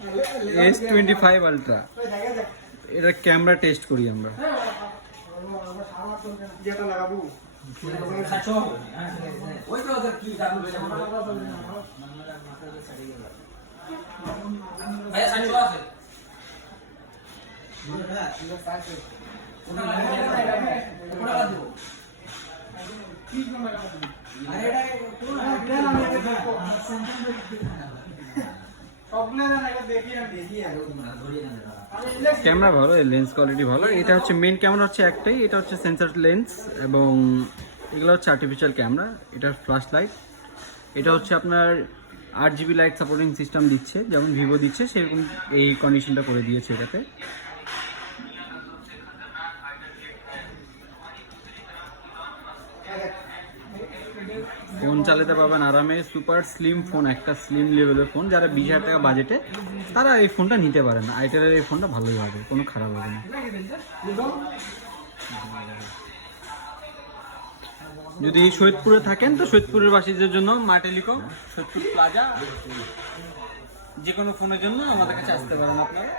S25 ultra, এটা camera test করি আমরা। যেটা লাগাবো ওই তো ওদের কি দাম ভাই সাইজ আছে ক্যামেরা ভালো, লেন্স কোয়ালিটি ভালো। এটা হচ্ছে মেন ক্যামেরা হচ্ছে একটাই, এটা হচ্ছে সেন্সর লেন্স, এবং এগুলো হচ্ছে আর্টিফিশিয়াল ক্যামেরা। এটার ফ্ল্যাশ লাইট, এটা হচ্ছে আপনার 8GB লাইট সাপোর্টিং সিস্টেম দিচ্ছে, যেমন ভিভো দিচ্ছে সেরকম এই কন্ডিশনটা করে দিয়েছে এটাতে। ফোন চালাতে পারবেন আরামে, সুপার স্লিম ফোন, একটা স্লিম লেভেলের ফোন। যারা 20,000 টাকা বাজেটে তারা এই ফোনটা নিতে পারেন। আইটেলের এই ফোনটা ভালোই হবে, কোনো খারাপ হবে না। যদি সৈয়দপুরে থাকেন তো সৈয়দপুরের বাসীদের জন্য মার্টেলিকো সৈয়দপুর প্লাজা, যে কোনো ফোনের জন্য আমাদের কাছে আসতে পারেন আপনারা।